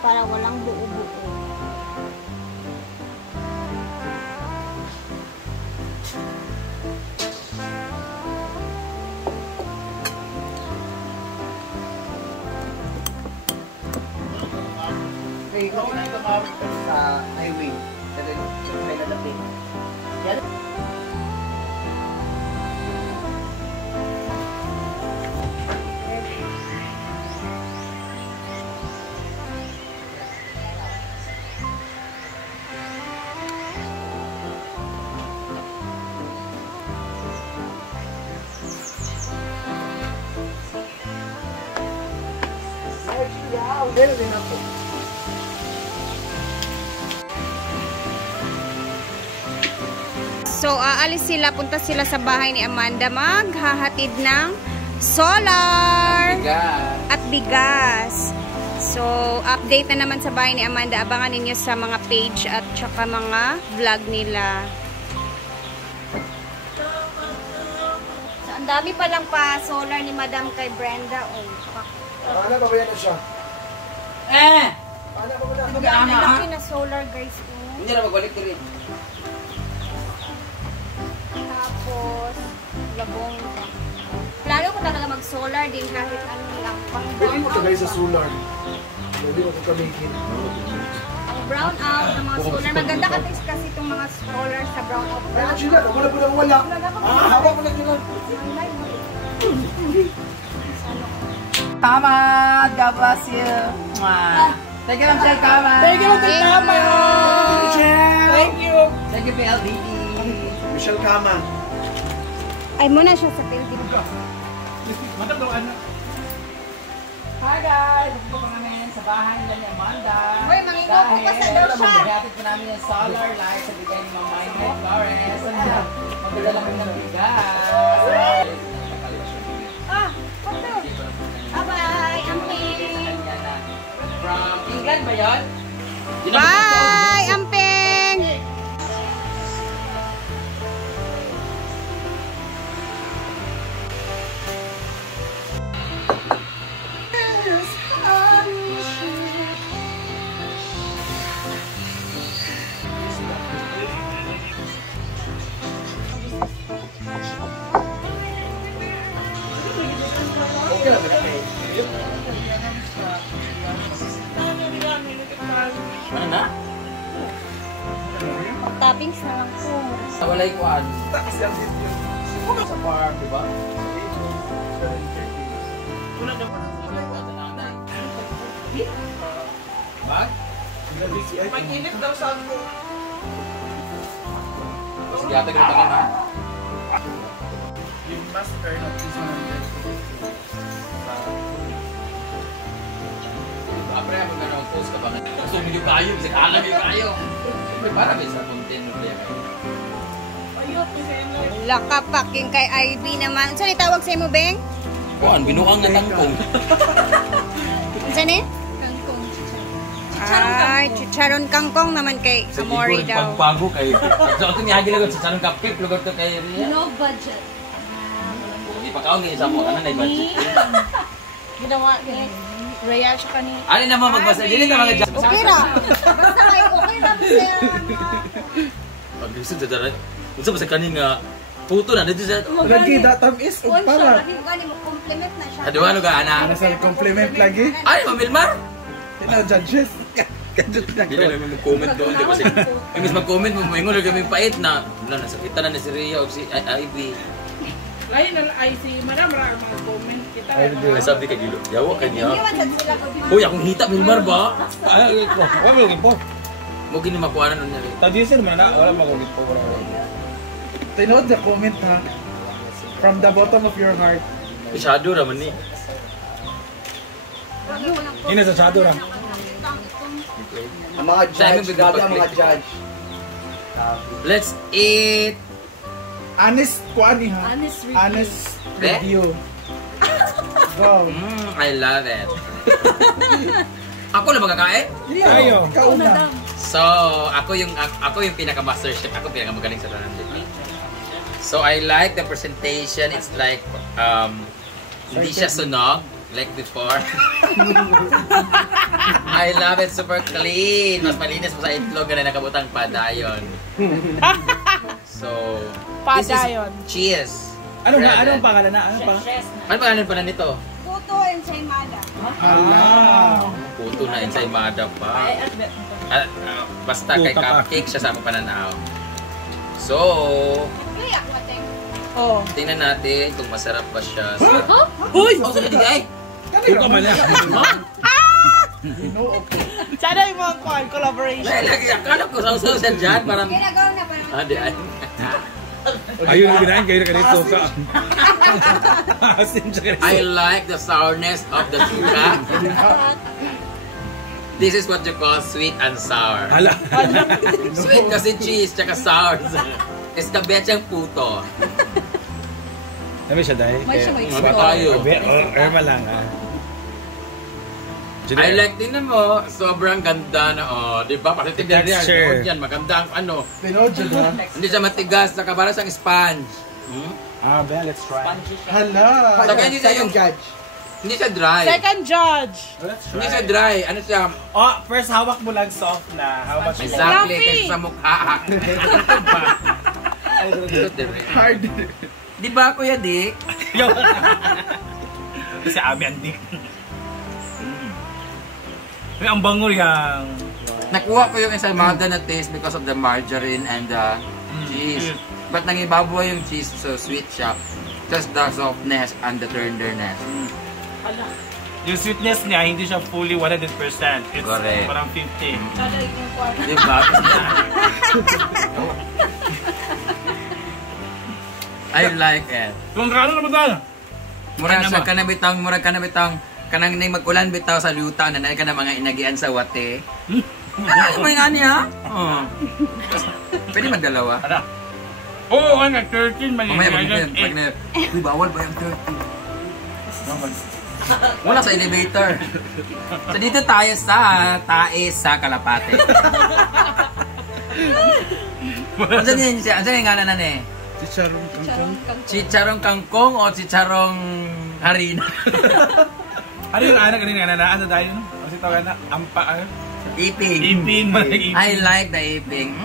Para walang buo-buo. Ikaw na tumawag sa highway. Sa may lalapit. Yan. Meron din ako. So, aalis sila, punta sila sa bahay ni Amanda, maghahatid ng solar at bigas. So, update na naman sa bahay ni Amanda. Abangan ninyo sa mga page at saka mga vlog nila. So, ang dami palang pa solar ni Madam kay Brenda. Paano ba yan na siya? Paano ba wala? Ang laki na solar, guys. Hindi na magbalik din. Tapos, labong pa. Plano ko talaga mag-solar din kahit ano lang. Pang brown Ito out. guys sa solar. Hindi ko kamikin. Ang brown out ng mga solar. Maganda kasi itong mga solar sa brown out. Ay, sila. Wala po lang wala. Hawak ko lang sila. Tama! God bless you! Thank you, Michelle Kama! Thank you, Michelle Kama! Thank you! Thank you, PLDT! Michelle Kama. Ay, muna siya sa building. Hi guys! Ito po namin sa bahay nila ni Amanda. Uy, mangingo po pa sa daw siya. Maghatid po namin yung solar light sa bigay ni Mama Inay Flores. Magdala kami ng bigas. Bye, Amping! From England ba yun? Bye, Amping! Ano na? Toppings na lang po. Walay kuan. Sa farm, di ba? Bag? Mag-init daw sa ako. Sige, ate, ganito ka na. You must earn at least 100. Apre, ako na post ka ba? Gusto mo yung kayo, bisa kaalam yung kayo. Siyempre, para may sa content mo kaya kayo. Lakapaking kay Ivy naman. Saan itawag sa mo, Beng? Kuan, binukang na tangkong. Saan eh? Kangkong. Ay, chicharon kangkong naman kay Amori daw. Pagpago kayo. So, ito niya hagi lagot sa charong cupcake, lugar to kayo rin. No budget. Hindi pa kaon sa mo, ano na yung budget. Ginawa ni Rhea siya kanina. Ano naman magbasa? Dili na mga dyan. Okay ra. Basta kayo, okay lang siya. Gusto sa darat. Unsa ba sa kaning puto na dito sa. Lagi datam is para. Lagi mo gani mo compliment na siya. Aduhan ga ana. Ano sa compliment lagi? Ay, Mamilmar. Tinaw judges. Kadto na. Hindi na mag-comment doon di ba si. Imbis mag-comment mo moingon na kami pait na. Wala na sakitan na ni si Ria o si Ivy. Lain na ay si Madam ra mga comment kita. Ay sabi ka gilo. Yawa ka niya. Hindi man sad sila gugma. Hoy, akong hita Milmar ba? Ano ito? Wala mo po. Mo gini makuanan nun niya. Tadisin man na wala magugit po wala. Tinood the comment ha. From the bottom of your heart. Shadow ra man ni. Ina sa shadow ra. Ang mga judge, grabe ang mga judge. Let's eat. Honest kuan ha. Honest review. Go. I love it. Ako na magkakain? Ayo, ikaw na. So, ako yung pinaka-master chef. Ako pinaka-magaling sa tanan dito. So, I like the presentation. It's like hindi siya sunog like before. I love it, super clean. Mas malinis mo sa itlog na nakabutang padayon. So, Padayon. Cheese. Ano ang pangalan na? Ano pa? Ano pangalan pa na nito? Puto and saymada. Puto na ensaymada pa. Basta kay cupcake siya sa akong pananaw. So, Kaya mateng. Oh. tingnan natin kung masarap ba siya sa... Hoy! Oh, saan natigay? Ikaw man na. Sana yung mga collaboration. Lagi, akala ko sa siya dyan. Parang... Ginagawa na pa naman. Di ay. Ayun ang ginahin kayo na ganito ka. I like the sourness of the suka. This is what you call sweet and sour. Hala. Sweet kasi cheese, tsaka sour. Escabechang puto. Dami siya dahil. May siya may Mabi tayo. Erma lang ha. I like din mo, sobrang ganda na di ba? Kasi tignan yan, Texture. yan, maganda ang ano. Tinood dyan ha. Hindi siya matigas, saka para siyang sponge. Ben, let's try. Hala. Saka hindi siya yung judge. Hindi siya dry. Second judge. Hindi siya dry. Ano siya? Oh, first hawak mo lang soft na. How about you? Exactly, Fluffy. kasi sa mukha. Hard. Di ba, Kuya Dick? Kasi Abi Andik. May ang bango yang. Nakuha ko yung ensaymada na taste because of the margarine and the cheese. But nangibabaw yung cheese, so sweet siya. Just the softness and the tenderness. Yung sweetness niya, hindi siya fully 100%. It's Correct. parang 50. Di ba? I like it. Kung kano na ba tayo? Murag sa kanabitang kanang nang mag-ulan bitaw sa luta na naay ka na mga inagian sa wate. Ay, may nga niya. Oh. Pwede magdalawa. Oo, nga 13 mali. Mamaya uy, bawal ba yung 13? Wala sa elevator. So dito tayo sa Taes sa Kalapate. Ansan yan siya? Ansan yung ngalan na eh? Chicharong kangkong. Chicharong kangkong o chicharong harina? Ano yung anak kanina na ano dahil? Kasi tawag na ampa ano? Iping. Ipin. I like the iping.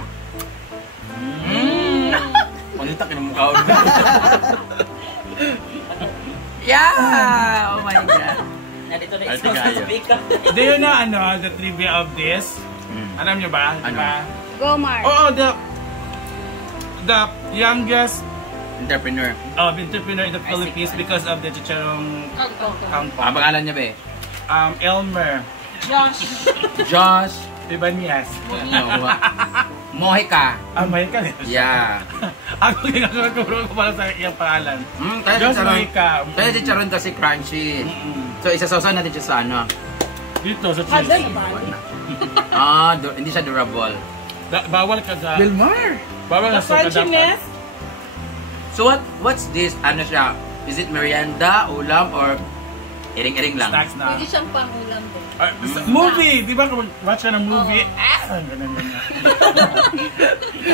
Panita kinamukha ko. Yeah! Oh my God. Do you know ano, the trivia of this? Alam niyo ba? Ano? Go, Mark. Oo, the youngest Entrepreneur. entrepreneur in the Philippines because of the chicharong Ang kangkong. pangalan niya ba eh? Elmer Josh. Ibanyas. Mojica. May ka rin. Yeah. Ako ginagawa ko para sa iyang pangalan. Kaya Josh chicharon. Mojica. Kaya chicharon kasi crunchy. So isasawsaw natin siya sa ano? Dito sa cheese. Hindi siya durable. Bawal ka sa... Belmar. Bawal ka sa Crunchiness. So what's this? Ano siya? Is it merienda, ulam, or iring-iring lang? Snacks na. Pwede siyang pangulam din. Movie! Di ba kung watch ka ng movie? Ganun na.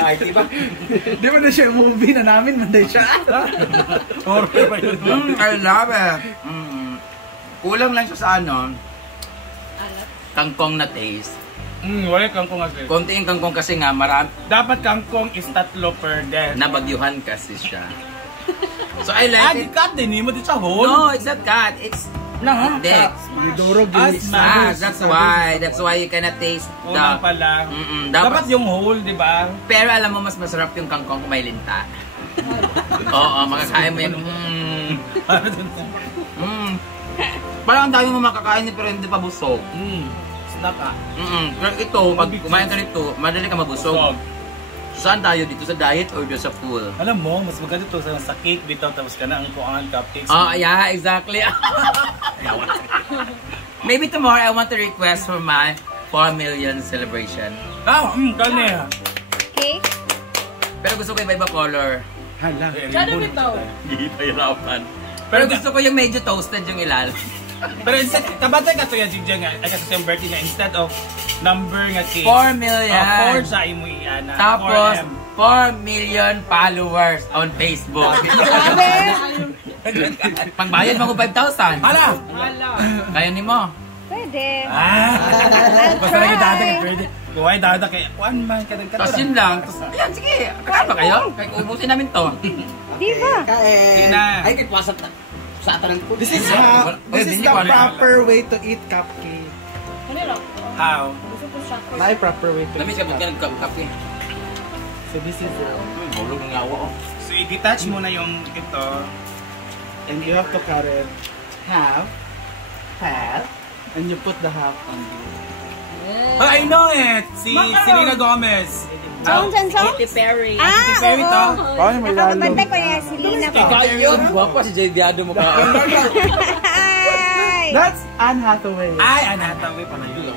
Ay, di ba? Di ba na siya yung movie na namin, manday siya. Horror ba yun? I love it. Kulang lang siya sa ano? Kangkong na taste. Wala kangkong kasi. Konti yung kangkong kasi nga, marami. Dapat kangkong is 3 per day. Nabagyuhan kasi siya. So I like it. Cut din mo dito sa hole. No, it's not cut. It's deck. Idurog That's why. That's why you cannot taste the... Unang pala. Dapat yung hole, di ba? Pero alam mo, mas masarap yung kangkong kung may linta. Oo, makakain mo yan. Parang ang dami mo makakain pero hindi pa busog. Snack ah. Pero ito, pag kumain ka nito, madali ka mabusog. Saan tayo? Dito sa diet or dito sa pool? Alam mo, mas maganda ito sa cake bitaw tapos ka na ang kuangan cupcakes. Oh, yeah, exactly. Maybe tomorrow I want to request for my 4 million celebration. Kani. Cake? Pero gusto ko iba-iba color. Hala. Kada bitaw. Hindi pahirapan. Pero gusto ko yung medyo toasted yung ilalim. Pero instead, kabatay ka to yan, Jigjang nga, ay kasi yung birthday na, instead of number nga cake. 4 million. 4 sa imo iana. Tapos, 4M. 4 million followers on Facebook. Pangbayad mo ko 5,000. Hala! Kaya ni mo. Pwede. Basta try. lagi dada kay pwede. Kuway dada kay, kuwan man, kadang-kadang. Tapos yun lang. Tapos, ayan, sige. Kaya ba kayo? Kaya ubusin namin to. Di ba? Sina. Ay, kay pasat na. Sa atarang po. This is the proper way to eat cupcake. How? My proper way to Lamis eat ka cupcake. magkape. So this is Hulog ng awa ko. So, i-detach mo na yung ito. and you have to cut it half, and you put the half on the... Oh, I know it! Si Selena Gomez. Saan? Katy Perry. Ah, Perry to. oo. Paano may lalo? Nakakabantay ko niya si Lina ko. Ikaw guwapo si Jay Biado mo ka. Ay! That's Anne Hathaway. Ay, Anataway pa na yun.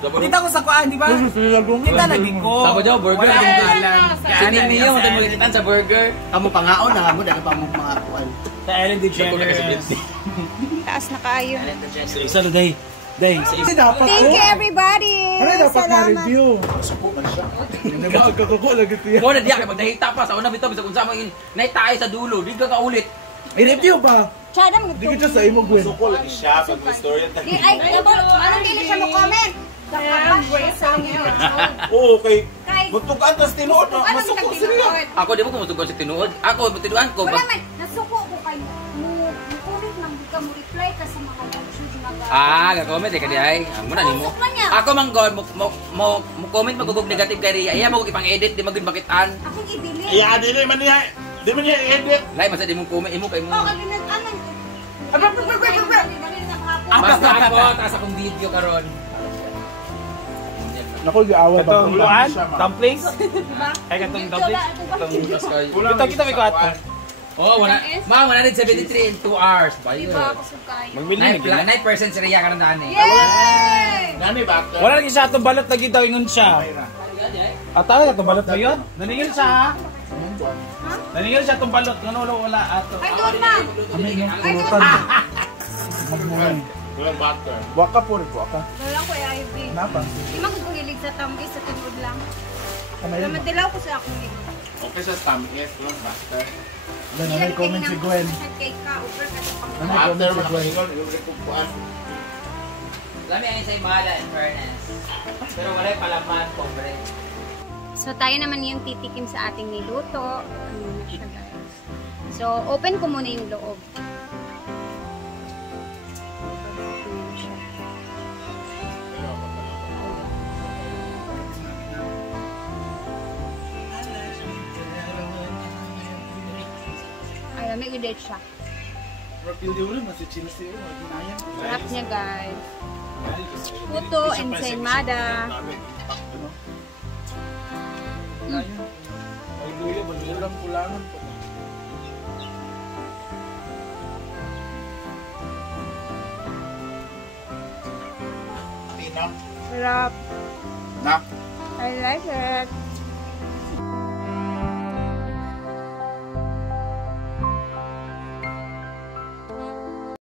Kita ko sa kuan, di ba? Kita lagi ko. Sabo daw, burger. Wala akong alam. Si Mimi yung magkikitan sa burger. Kamu pangaon na mo dahil pa mo mga kuan. Sa Ellen DeGeneres. Taas na kayo. Isa na, day. Day, sa isa. Dapat Thank you everybody! Ano dapat Salamat. na-review? Suko man siya. Nagkakakuko lagi ko yan. Mo na diya kay magdahita pa sa una bitaw bisa kung sama yung naitaay sa dulo, di ka kaulit. I-review ba? Chada mo. Di ko siya sa imo, Gwen. Suko lagi siya pag istorya ta. Ay, anong dili siya mo comment? Kakabash siya sa inyo. Oo, kay Kay, mutukan tas tinuod na ano masuko kang sila. tinuod? Ako di mo kumutugon sa tinuod. Ako mutiduan ko. Wala man, nasuko ko kayo. Mukulit nang di ka mo reply ka sa mga YouTube na Ga-comment ka di ay. Ang muna nimo. Usok man niya. Ako man god mo comment magugog negative kay Ria. Iya mo ipang-edit di magud bakitan. Akong ibili. Iya dili man niya. Di man niya edit. Lay man sa di mo comment imo kay mo. Oo, kabinet, aman. Basta ako taas akong video karon. Naku, gaawa ba? Katong kuan? Dumplings? Ay, katong dumplings? Kita may kuat. Oh, wala. Ma, 173 in 2 hours. Bayo. Magmili na 9% si Ria karon dani. Yay! Gani ba? Wala lagi siya itong balot lagi daw ingon siya. At ay, itong balot ba yun? Naningil siya ha? Naningil siya itong balot. Nanulo wala ato. Ay, doon na! Ay, doon na! Walang butter. Waka po rin, waka. Wala ko ay Ivy. Napa? Di man ko hilig sa tambay sa tinud lang. Kamay mo. Namadilaw ko sa akong hilig. Okay sa tamis, walang butter. Ano may comment si Gwen? Cake ka, over ka sa Ano may Butter comment si man Gwen? ingon, yung kukuan. Lami ay say mala in fairness. Pero wala palaman pobre. So, tayo naman yung titikim sa ating niluto. Ano na siya, guys. So, open ko muna yung loob. Ano na siya. Ay, may udit siya. Rapil di ulo, masih chinos di ulo. Ginayang. Sarap niya, guys. Puto, ensaymada. Ay, luya, balulang kulangan po. Tinap. Sarap. Nak. I like it.